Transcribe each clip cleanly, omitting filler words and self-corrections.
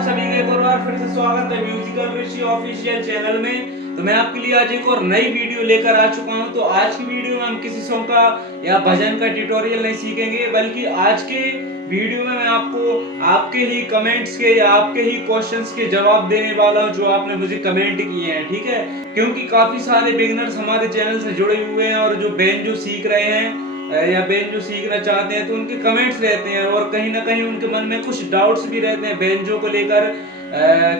आप सभी का एक और बार फिर से स्वागत है म्यूजिकल ऋषि ऑफिशियल चैनल में। तो मैं आपके लिए आज एक और नई वीडियो लेकर आ चुका हूं। तो आज की वीडियो में हम किसी सॉन्ग का या भजन का ट्यूटोरियल नहीं सीखेंगे, बल्कि आज के वीडियो में मैं आपको आपके ही कमेंट्स के या आपके ही क्वेश्चंस के जवाब देने वाला हूं जो आपने मुझे कमेंट किए हैं। ठीक है, क्योंकि काफी सारे बिगिनर्स हमारे चैनल से जुड़े हुए हैं और जो बेंजो सीख रहे हैं या बेंजो सीखना चाहते हैं, तो उनके कमेंट्स रहते हैं और कहीं ना कहीं उनके मन में कुछ डाउट्स भी रहते हैं बेंजो को लेकर,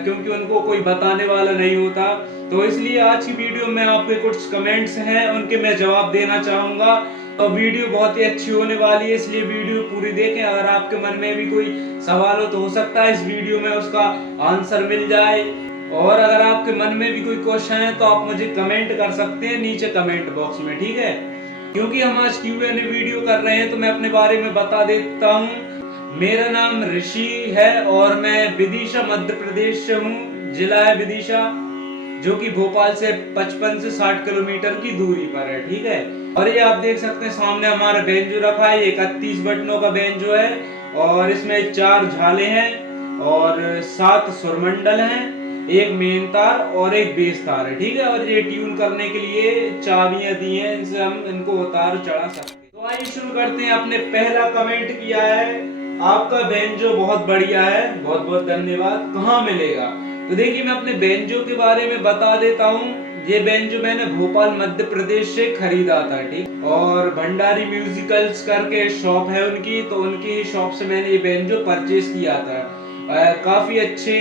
क्योंकि उनको कोई बताने वाला नहीं होता। तो इसलिए आज की वीडियो में आपके कुछ कमेंट्स हैं, उनके मैं जवाब देना चाहूंगा। तो वीडियो बहुत ही अच्छी होने वाली है, इसलिए वीडियो पूरी देखें। अगर आपके मन में भी कोई सवाल हो तो हो सकता है इस वीडियो में उसका आंसर मिल जाए, और अगर आपके मन में भी कोई क्वेश्चन है तो आप मुझे कमेंट कर सकते हैं नीचे कमेंट बॉक्स में। ठीक है, क्योंकि हम आज Q&A वीडियो कर रहे हैं तो मैं अपने बारे में बता देता हूँ। मेरा नाम ऋषि है और मैं विदिशा मध्य प्रदेश से हूँ। जिला है विदिशा, जो कि भोपाल से 55 से 60 किलोमीटर की दूरी पर है। ठीक है, और ये आप देख सकते हैं सामने हमारा बेंजो रखा है। 31 बटनों का बेंजो है और इसमें 4 झाले हैं और 7 सुरमंडल हैं, एक मेन तार और एक बेस तार है। ठीक है, और ये ट्यून करने के लिए चाबियां दी हैं, इनसे हम इनको उतार चढ़ा सकते हैं। तो आइए शुरू करते हैं। आपने पहला कमेंट किया है, आपका बेंजो बहुत बढ़िया है, बहुत बहुत धन्यवाद। कहाँ मिलेगा? तो देखिए, मैं अपने बेंजो के बारे में बता देता हूँ। ये बेंजो मैंने भोपाल मध्य प्रदेश से खरीदा था। ठीक, और भंडारी म्यूजिकल्स करके शॉप है उनकी, तो उनकी ही शॉप से मैंने ये बेंजो परचेज किया था। काफी अच्छे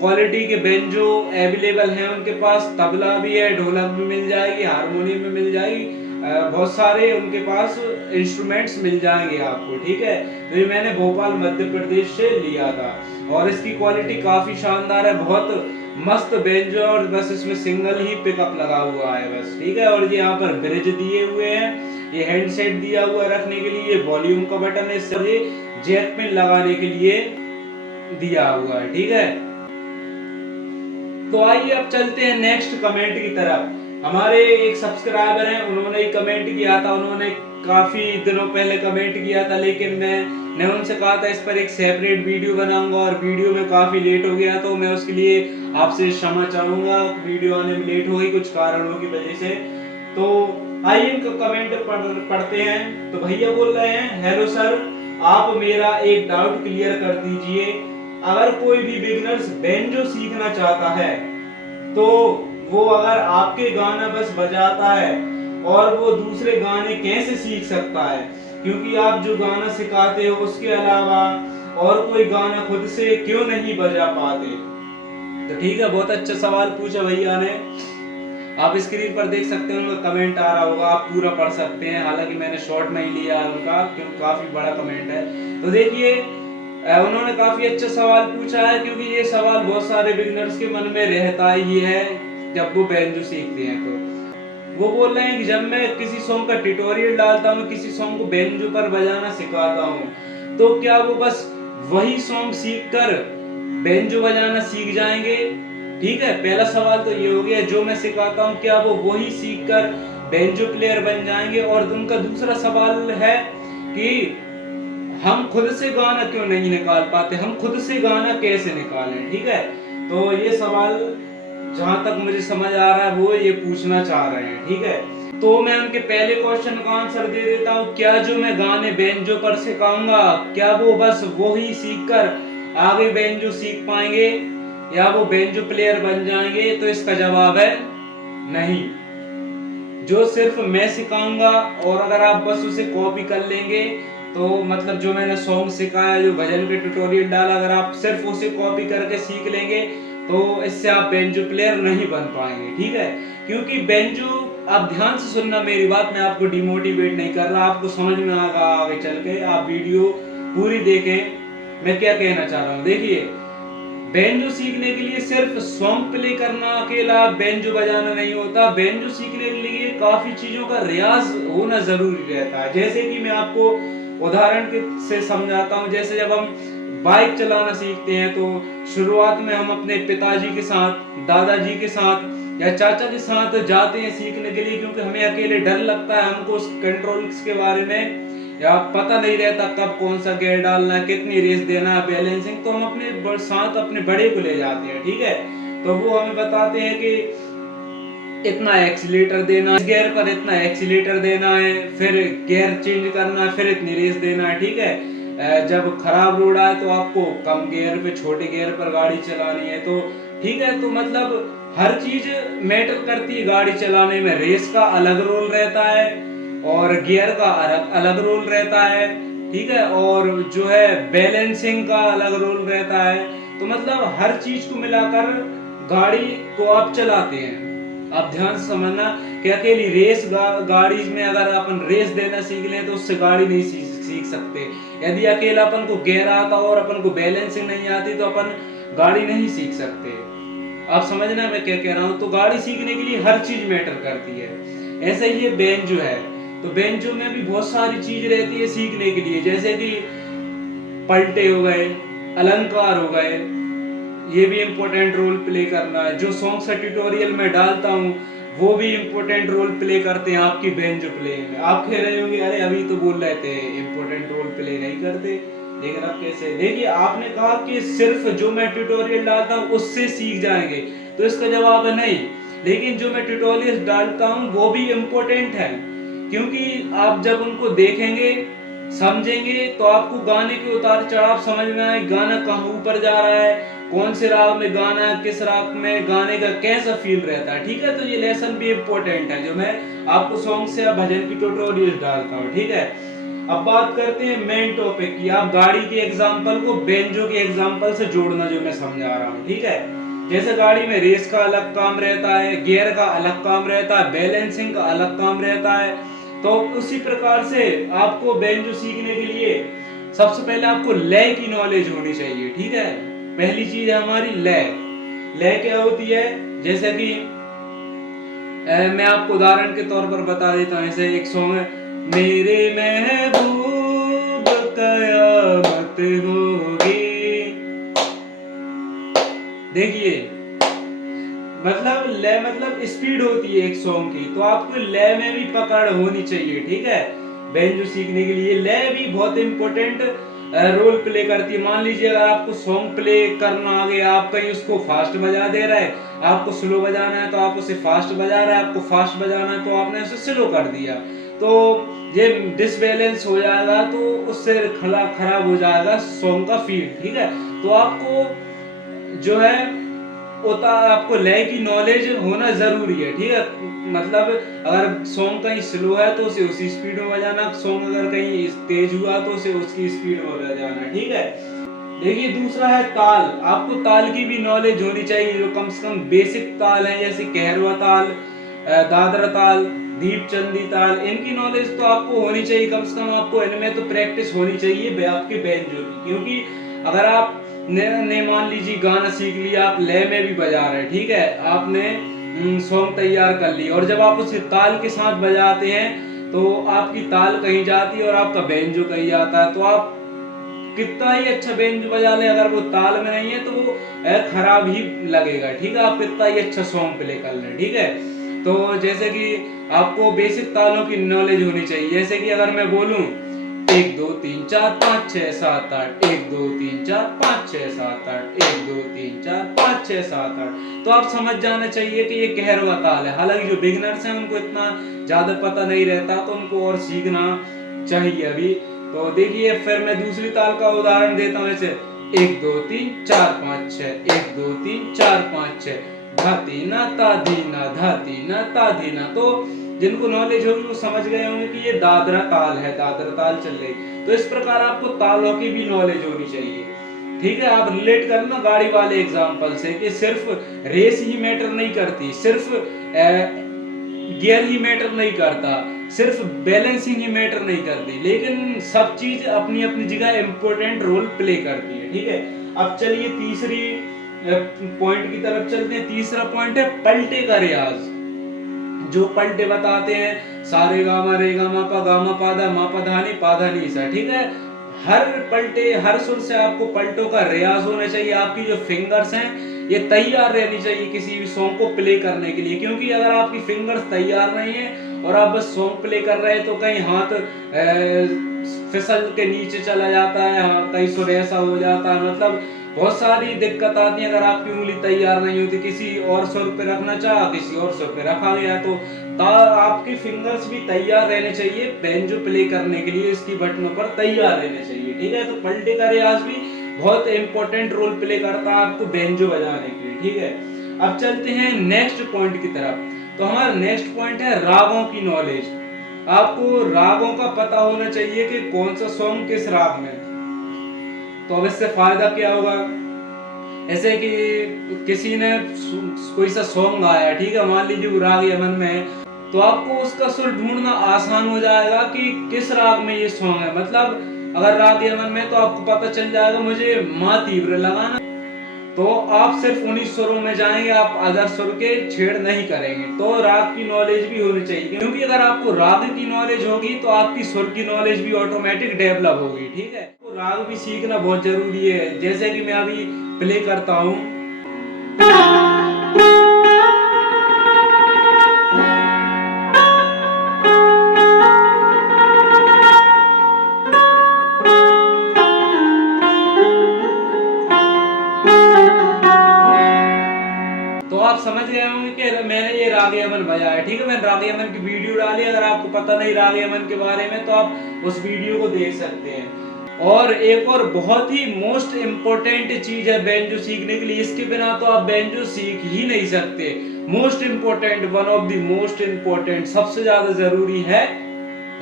क्वालिटी के बेंजो अवेलेबल हैं उनके पास। तबला भी है, ढोलक भी मिल जाएगी, हारमोनियम भी मिल जाएगी, बहुत सारे उनके पास इंस्ट्रूमेंट्स मिल जाएंगे आपको। ठीक है, तो ये मैंने भोपाल मध्य प्रदेश से लिया था और इसकी क्वालिटी काफी शानदार है, बहुत मस्त बेंजो। और बस इसमें सिंगल ही पिकअप लगा हुआ है बस। ठीक है, और ये यहाँ पर ब्रिज दिए हुए हैं, ये हैंडसेट दिया हुआ है रखने के लिए, वॉल्यूम का बटन है, इससे जैक में लगाने के लिए दिया हुआ है। ठीक है, तो आइए अब चलते हैं नेक्स्ट कमेंट की तरफ। हमारे एक सब्सक्राइबर हैं, उन्होंने ही कमेंट किया था। उन्होंने काफी दिनों पहले कमेंट किया था, लेकिन मैंने उनसे कहा था इस पर एक सेपरेट वीडियो बनाऊंगा और वीडियो में काफी लेट हो गया, तो मैं उसके लिए आपसे क्षमा चाहूंगा। वीडियो आने में लेट हो गई कुछ कारणों की वजह से। तो आइए इनका कमेंट पढ़ते हैं। तो भैया बोल रहे हैं, हेलो सर, आप मेरा एक डाउट क्लियर कर दीजिए। अगर कोई भी बिगिनर्स बेंजो सीखना चाहता है तो वो अगर आपके गाना बस बजाता है और वो दूसरे गाने कैसे सीख सकता है? क्योंकि आप जो गाना सिखाते हो उसके अलावा और कोई गाना खुद से क्यों नहीं बजा पाते? तो ठीक है, बहुत अच्छा सवाल पूछा भैया ने। आप स्क्रीन पर देख सकते हैं, उनका कमेंट आ रहा होगा, आप पूरा पढ़ सकते हैं। हालांकि मैंने शॉर्ट में ही लिया है उनका, क्योंकि काफी बड़ा कमेंट है। तो देखिए, उन्होंने काफी अच्छा सवाल पूछा है, क्योंकि ये सवाल बहुत सारे बिगिनर्स के मन में रहता ही है जब वो बेंजो सीखते हैं। तो वो बोल रहे हैं कि जब मैं किसी सॉन्ग का ट्यूटोरियल डालता हूँ, किसी सॉन्ग को बेंजो पर बजाना सिखाता हूँ, तो क्या वो बस वही सॉन्ग सीखकर बेंजो बजाना सीख जाएंगे? ठीक है, पहला सवाल तो ये हो गया, जो मैं सिखाता हूँ क्या वो वही सीखकर बेंजो प्लेयर बन जाएंगे? और उनका दूसरा सवाल है कि हम खुद से गाना क्यों नहीं निकाल पाते, हम खुद से गाना कैसे निकालें? ठीक है, तो ये सवाल जहां तक मुझे समझ आ रहा है वो ये पूछना चाह रहे हैं। ठीक है, तो मैं उनके पहले क्वेश्चन का आंसर दे देता हूँ। क्या जो मैं गाने बेंजो पर सिखाऊंगा क्या वो बस वो ही सीखकर आगे बेंजो सीख पाएंगे या वो बेंजो प्लेयर बन जाएंगे? तो इसका जवाब है नहीं। जो सिर्फ मैं सिखाऊंगा और अगर आप बस उसे कॉपी कर लेंगे, तो मतलब जो मैंने सॉन्ग सिखाया, जो भजन के ट्यूटोरियल डाला, अगर आप सिर्फ उसे कॉपी करके सीख लेंगे तो इससे आप बेंजो प्लेयर नहीं बन पाएंगे। ठीक है, क्योंकि बेंजो, आप ध्यान से सुनना मेरी बात, मैं आपको डिमोटिवेट नहीं कर रहा, आपको समझ में आएगा आगे चल के। आप वीडियो पूरी देखें, मैं क्या कहना चाह रहा हूँ। देखिए, बेंजो सीखने के लिए सिर्फ सॉन्ग प्ले करना अकेला बेंजो बजाना नहीं होता। बेंजो सीखने के लिए काफी चीजों का रियाज होना जरूरी रहता है। जैसे कि मैं आपको उदाहरण से समझाता हूँ। जैसे जब हम बाइक चलाना सीखते हैं तो शुरुआत में हम अपने पिताजी के साथ, दादाजी के साथ या चाचा के साथ जाते हैं सीखने के लिए, क्योंकि हमें अकेले डर लगता है, हमको उस कंट्रोल्स के बारे में या पता नहीं रहता कब कौन सा गियर डालना है, कितनी रेस देना है, बैलेंसिंग, तो हम अपने साथ अपने बड़े को ले जाते हैं, ठीक है। तो वो हमें बताते हैं कि इतना एक्सीलेटर देना है, इस गियर पर इतना एक्सीलेटर देना है, फिर गियर चेंज करना है, फिर इतनी रेस देना है, ठीक है। जब खराब रोड आए तो आपको कम गियर पे, छोटे गियर पर गाड़ी चलानी है, तो ठीक है। तो मतलब हर चीज मैटर करती है गाड़ी चलाने में। रेस का अलग रोल रहता है और गियर का अलग रोल रहता है, ठीक है, और जो है बैलेंसिंग का अलग रोल रहता है। तो मतलब हर चीज को मिलाकर गाड़ी को आप चलाते हैं। आप ध्यान से समझना कि अकेली रेस गाड़ी में अगर अपन रेस देना सीख लें तो उससे गाड़ी नहीं सीख सकते। यदि अकेला अपन को गियर आता और अपन को बैलेंसिंग नहीं आती तो अपन गाड़ी नहीं सीख सकते। आप समझना मैं क्या कह रहा हूँ। तो गाड़ी सीखने के लिए हर चीज मैटर करती है। ऐसे ही ये बेंजो है, तो बेंजो में भी बहुत सारी चीज रहती है सीखने के लिए, जैसे कि पलटे हो गए, अलंकार हो गए, ये भी इम्पोर्टेंट रोल प्ले करना है। जो सॉन्ग का ट्यूटोरियल में डालता हूँ वो भी इम्पोर्टेंट रोल प्ले करते हैं आपकी बेंजो प्लेइंग में। आप कह रहे होंगे अरे अभी तो बोल रहे थे इम्पोर्टेंट रोल प्ले नहीं करते, लेकिन अब कैसे? देखिए, आपने कहा कि सिर्फ जो मैं ट्यूटोरियल डालता हूँ उससे सीख जाएंगे, तो इसका जवाब है नहीं। लेकिन जो मैं ट्यूटोरियल डालता हूँ वो भी इम्पोर्टेंट है, क्योंकि आप जब उनको देखेंगे, समझेंगे, तो आपको गाने के उतार चढ़ाव समझ में आए, गाना कहाँ ऊपर जा रहा है, कौन से राग में गाना है, किस राग में गाने का कैसा फील रहता है, ठीक है। तो ये लेसन भी इम्पोर्टेंट है जो मैं आपको सॉन्ग से या भजन की ट्यूटोरियल डालता हूँ, ठीक है। अब बात करते हैं मेन टॉपिक की। आप गाड़ी के एग्जांपल को बेंजो के एग्जांपल से जोड़ना, जो मैं समझा रहा हूँ, ठीक है। जैसे गाड़ी में रेस का अलग काम रहता है, गियर का अलग काम रहता है, बैलेंसिंग का अलग काम रहता है, तो उसी प्रकार से आपको बेंजो सीखने के लिए सबसे पहले आपको लय की नॉलेज होनी चाहिए, ठीक है। पहली चीज है हमारी लय। लय क्या होती है? जैसे कि मैं आपको उदाहरण के तौर पर बता देता हूँ। ऐसे एक सॉन्ग है, मेरे महबूब कयामत होगी। देखिए, मतलब लय मतलब स्पीड होती है एक सॉन्ग की, तो आपको लय में भी पकड़ होनी चाहिए, ठीक है। बेंजो सीखने के लिए लय भी बहुत इंपॉर्टेंट रोल प्ले करती है। मान लीजिए अगर आपको सॉन्ग प्ले करना आ गया, आप कहीं उसको फास्ट बजा दे रहे हैं, आपको स्लो बजाना है तो आप उसे फास्ट बजा रहे हैं, आपको फास्ट बजाना है तो आपने उसे स्लो कर दिया, तो ये डिसबैलेंस हो जाएगा, तो उससे खराब हो जाएगा सॉन्ग का फील, ठीक है। तो आपको जो है आपको लय की नॉलेज होना जरूरी है, ठीक है। मतलब अगर सॉन्ग कहीं स्लो है तो उसे उसी स्पीड में बजाना, सॉन्ग अगर कहीं तेज हुआ तो उसे उसकी स्पीड में बजाना, ठीक है। देखिए, दूसरा है ताल। आपको ताल की भी नॉलेज होनी चाहिए, जो कम से कम बेसिक ताल है, जैसे कहरवा ताल, दादरा ताल, दीपचंदी ताल, इनकी नॉलेज तो आपको होनी चाहिए। कम से कम आपको इनमें तो प्रैक्टिस होनी चाहिए आपके बेंजो की, क्योंकि अगर आप ने मान लीजिए गाना सीख लिया, आप लय में भी बजा रहे हैं, ठीक है, आपने सॉन्ग तैयार कर ली, और जब आप उसे ताल के साथ बजाते हैं तो आपकी ताल कहीं जाती है और आपका बेंजो कहीं जाता है। तो आप कितना ही अच्छा बेंजो बजा ले, अगर वो ताल में नहीं है तो वो खराब ही लगेगा, ठीक है। आप कितना ही अच्छा सॉन्ग प्ले कर लें, ठीक है। तो जैसे कि आपको बेसिक तालों की नॉलेज होनी चाहिए। जैसे कि अगर मैं बोलूं 1 2 3 4 5 6 7 8, 1 2 3 4 5 6 7 8, 1 2 3 4 5 6 7 8, तो आप समझ जाना चाहिए कि ये कहरवा ताल है। हालांकि जो बिगिनर्स हैं उनको इतना ज्यादा पता नहीं रहता, तो उनको और सीखना चाहिए अभी। तो देखिए, फिर मैं दूसरी ताल का उदाहरण देता हूँ। ऐसे 1 2 3 4 5 6, 1 2 3 4 5 6, धाती ना ता धीना, धाती ना ता धीना। तो जिनको नॉलेज होगी वो समझ गए होंगे कि ये दादरा ताल है, दादरा ताल चल रही। तो इस प्रकार आपको तालों की भी नॉलेज होनी चाहिए, ठीक है। आप रिलेट करना गाड़ी वाले एग्जांपल से कि सिर्फ रेस ही मैटर नहीं करती, सिर्फ गियर ही मैटर नहीं करता, सिर्फ बैलेंसिंग ही मैटर नहीं करती, लेकिन सब चीज अपनी अपनी जगह इंपॉर्टेंट रोल प्ले करती है, ठीक है। अब चलिए तीसरी पॉइंट की तरफ चलते हैं। तीसरा पॉइंट है पलटे का रियाज। जो पलटे बताते हैं सारे गामा रे गामा पा धा नी सा, ठीक है। हर पलटे, हर सुर से आपको पलटों का रियाज होना चाहिए। आपकी जो फिंगर्स हैं ये तैयार रहनी चाहिए किसी भी सॉन्ग को प्ले करने के लिए, क्योंकि अगर आपकी फिंगर्स तैयार नहीं है और आप बस सॉन्ग प्ले कर रहे हैं तो कहीं हाथ फिसल के नीचे चला जाता है, कई सुर ऐसा हो जाता है, मतलब बहुत सारी दिक्कत आती है अगर आपकी उंगली तैयार नहीं होती, किसी और सुर पे रखना चाहा, किसी और सुर पे रखा गया, तो आपकी फिंगर्स भी तैयार रहने चाहिए बैंजो प्ले करने के लिए, इसकी बटनों पर तैयार रहने चाहिए, ठीक है। तो पलटे का रियाज भी बहुत इंपॉर्टेंट रोल प्ले करता है आपको बैंजो बजाने के लिए, ठीक है। अब चलते हैं नेक्स्ट पॉइंट की तरफ। तो हमारा नेक्स्ट पॉइंट है रागों की नॉलेज। आपको रागों का पता होना चाहिए कि कौन सा सॉन्ग किस राग में। तो अब इससे फायदा क्या होगा, ऐसे कि किसी ने कोई सा सॉन्ग गाया, ठीक है, मान लीजिए वो राग यमन में है, तो आपको उसका सुर ढूंढना आसान हो जाएगा कि किस राग में ये सॉन्ग है। मतलब अगर राग यमन में तो आपको पता चल जाएगा मुझे मा तीव्र लगाना, तो आप सिर्फ उन्हीं सुरों में जाएंगे, आप अदर सुर के छेड़ नहीं करेंगे। तो राग की नॉलेज भी होनी चाहिए, क्योंकि अगर आपको राग की नॉलेज होगी तो आपकी सुर की नॉलेज भी ऑटोमेटिक डेवलप होगी, ठीक है। तो राग भी सीखना बहुत जरूरी है, जैसे कि मैं अभी प्ले करता हूँ। तो आप समझ गए होंगे कि मैंने ये राग यमन बजाया है, ठीक है। मैंने राग यमन की वीडियो डाली, अगर आपको पता नहीं राग यमन के बारे में तो आप उस वीडियो को देख सकते हैं। और एक और बहुत ही मोस्ट इम्पोर्टेंट चीज है बैंजो सीखने के लिए, इसके बिना तो आप बैंजो सीख ही नहीं सकते। Most important, one of the most important, सबसे ज्यादा जरूरी है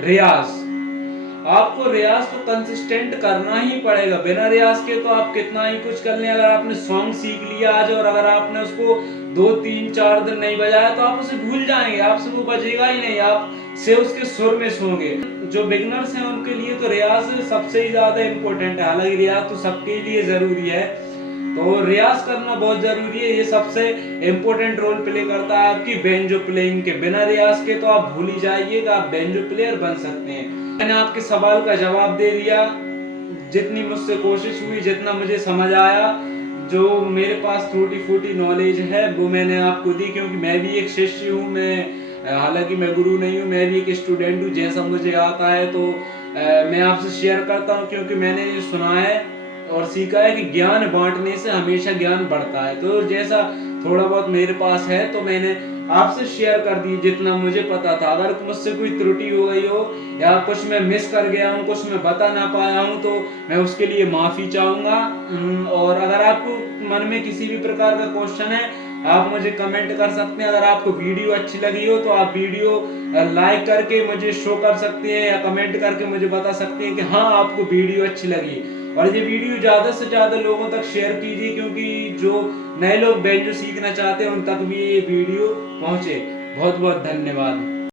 रियाज। आपको रियाज तो कंसिस्टेंट करना ही पड़ेगा, बिना रियाज के तो आप कितना ही कुछ कर लें। अगर आपने सॉन्ग सीख लिया आज और अगर आपने उसको 2-3-4 दिन नहीं बजाया तो आप उसे भूल जाएंगे, आपसे वो बजेगा ही नहीं, आप से उसके सुर में सोंगे। जो बिगनर्स हैं उनके लिए तो रियाज सबसे ही ज्यादा इम्पोर्टेंट है, हालांकि रियाज तो सबके लिए जरूरी है, तो रियाज करना बहुत जरूरी है। ये सबसे इम्पोर्टेंट रोल प्ले करता है आपकी बैंजो प्लेइंग के। बिना रियाज के तो आप भूल ही जाइएगा, आप बैंजो प्लेयर बन सकते हैं। मैंने आपके सवाल का जवाब दे दिया, जितनी मुझसे कोशिश हुई, जितना मुझे समझ आया, जो मेरे पास टूटी फूटी नॉलेज है वो मैंने आपको दी, क्योंकि मैं भी एक शिष्य हूँ, मैं हालांकि मैं गुरु नहीं हूँ, मैं भी एक स्टूडेंट हूँ। जैसा मुझे आता है तो मैं आपसे शेयर करता हूँ, क्योंकि मैंने ये सुना है और सीखा है कि ज्ञान बांटने से हमेशा ज्ञान बढ़ता है। तो जैसा थोड़ा बहुत मेरे पास है तो मैंने आपसे शेयर कर दी जितना मुझे पता था। अगर मुझसे कोई त्रुटि हो गई हो या कुछ मैं मिस कर गया हूँ, कुछ मैं बता ना पाया हूँ, तो मैं उसके लिए माफी चाहूंगा। और अगर आपको मन में किसी भी प्रकार का क्वेश्चन है आप मुझे कमेंट कर सकते हैं। अगर आपको वीडियो अच्छी लगी हो तो आप वीडियो लाइक करके मुझे शो कर सकते हैं या कमेंट करके मुझे बता सकते हैं कि हाँ आपको वीडियो अच्छी लगी। और ये वीडियो ज्यादा से ज्यादा लोगों तक शेयर कीजिए, क्योंकि जो नए लोग बैंजो सीखना चाहते हैं उन तक भी ये वीडियो पहुंचे। बहुत बहुत धन्यवाद।